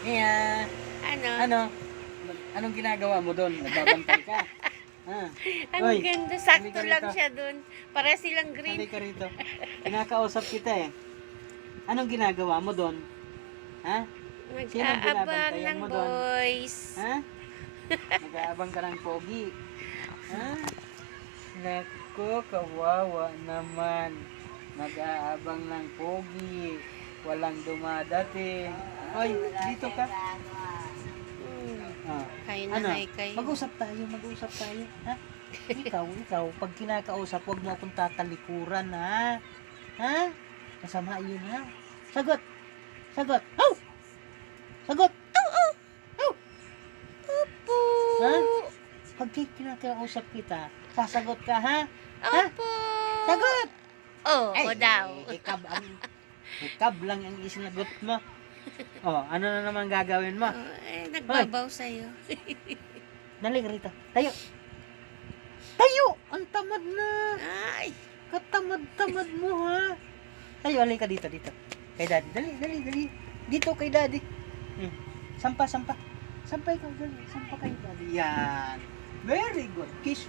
Mia, Ano? ano? Anong ginagawa mo doon? Nagbabantay ka? Ha? Ang Hoy, ganda. Sakto halika lang rito. siya dun. Para silang green. Halika rito. Kinakausap kita eh. Anong ginagawa mo doon? Ha? Sinong Nag-aabang binabantayan ng mo doon? boys. Ha? Nag-aabang ka ng pogi. Ha? Naku, kawawa naman. Nag-aabang ng pogi. Walang dumadating. Hoy, dito ka. Ah. Kayo na Ano? kayo. Mag-usap tayo, mag-usap tayo. Ha? Ikaw, pag kinakausap, huwag mo akong tatalikuran, ha? Ha? Masama yun, ha? Sagot! Sagot! Oh! Sagot! Oh! Opo. Ha? Pag kinakausap kita, sasagot ka, ha? Ha? Opo. Sagot! Oo daw. Hikab lang ang isinagot mo. Oh, ano na naman gagawin mo? Nagbabaw sa'yo. Dali rito. Tayo! Tayo! Ang tamad na! Ay. Katamad-tamad mo, ha? Tayo, alay ka dito. Kay daddy. Dali. Dito kay daddy. Sampa. Sampa ikaw, dali. Sampa kay daddy. Yan. Very good. Kiss.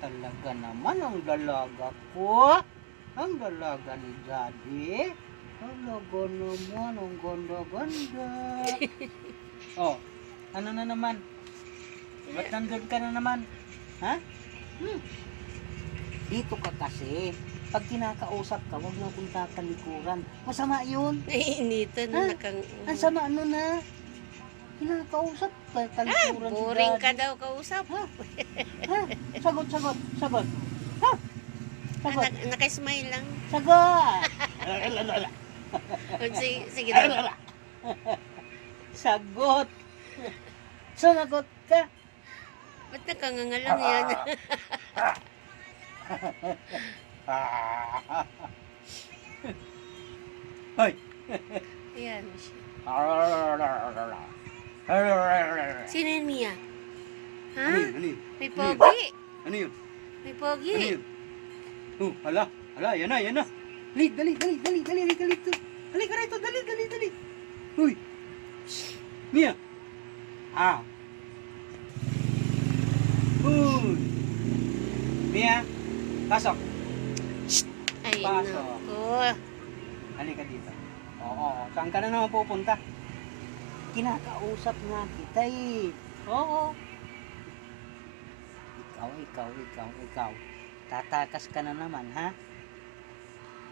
Talaga naman ang dalaga ko. Ang dalaga ni daddy. Talaga naman ang ganda-ganda. Oh, ano na naman? Ba't nandun ka na naman? Ha? Dito ka kasi. Pag kinakausap ka, huwag mo akong tatalikuran. Masama yun. Naiinitan Ha? na kang... Ang sama ano na. Kinakausap ka, talikuran si Boring ka daddy. daw kausap. Ha? Sagot. Ha? Sagot. Naka-smile lang. Sagot. Sige daw. Sagot. Sumagot ka. Ba't nakangangalang yan? Hoy. Ayan siya. Sino yun, Mia? Ha? Ano yun? May pogi. Ano yun? May pogi. Ano yun? Oh, hala, yan na. Dali, halika rito. Halika rito, dali. Uy. Mia. Uy. Mia, pasok. Ay, Pasok. naku. Halika dito. Oo. Saan ka na naman pupunta? Kinakausap nga kita eh. Oo. Ikaw. Tatakas ka na naman, ha?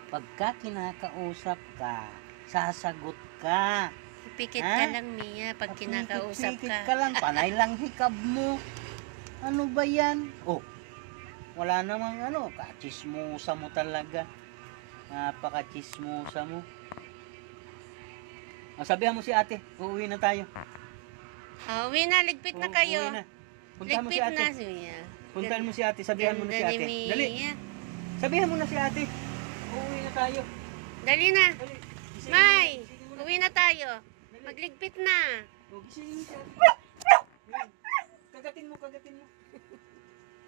Pagka kinakausap ka, sasagot ka. Pikit Ha? ka lang, Mia, pag kinakausap Pikit ka. ka lang, panay lang hikab mo. Ano ba yan? Oh, wala namang kachismosa mo talaga. Napaka-chismosa mo. Sabihan mo si ate, uuwi na tayo. Uwi na, ligpit na kayo. Uuwi na. Puntahan mo si Ligpit ate. na, Mia. Puntahan mo si ate, sabihan mo na si Ganda ate. ni Dali, Mia. sabihan mo na si ate. Uuwi na tayo. Dali na. Dali. Gisingin mo, May, gisingin mo na. uwi na tayo. Magligpit na. Gisingin mo si ate. Ayan. Kagatin mo.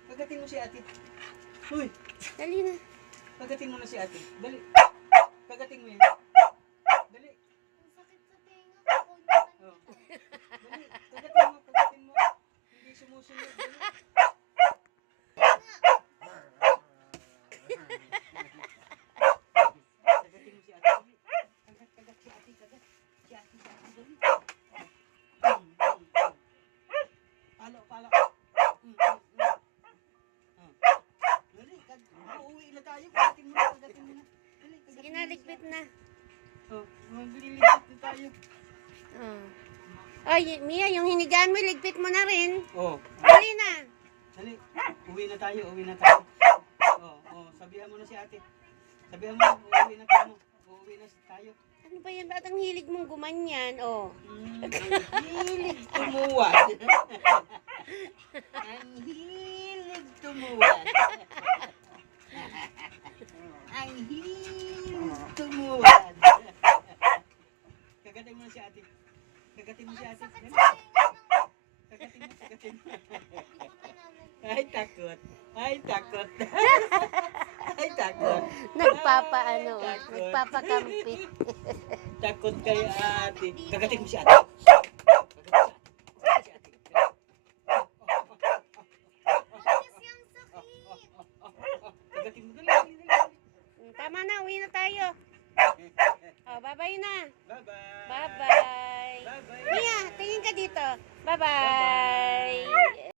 Kagatin mo si ate. Uy, Dali na. kagatin mo na si ate. Dali. Kagatin mo yan. Dali. Sakit sa tenga ko. Oh. Dali. Kagatin mo. Hindi sumusunod. Dali. Kagatin mo si ate. Dali. Kagat si ate. Si ate. Dali. Palo. Dali. Uuwi na tayo. Kagatin mo na. Dali. Sige na, ligpit na. Oh, maglilipit na tayo. Oh. Ay, Mia, yung hinigaan mo, ligpit mo na rin. Oh, Dali na. dali. Uwi na tayo. Oh, sabihan mo na si ate. Sabihan mo, uuwi na tayo. Uuwi na tayo. Ano ba yan? Ba't ang hilig mong gumanyan? Oh. Ang hilig tumuwad. Ang hilig tumuwad. Ang hilig tumuwad. Kagatin mo na si ate. Kagatin mo si ate. Sakit Dali. sa tenga. Kagatin mo. Hindi ko na naman. Ay, takot. Ay, takot. Nagpapaano, nagpapakampi. Takot kay ate. Kagatin mo si ate. Kasi ang sakit. Kagatin mo dali. Tama na, uwi na tayo. Oh, bye-bye na. Bye-bye. Bye-bye. Bye-bye. Mia, tingin ka dito. Bye-bye.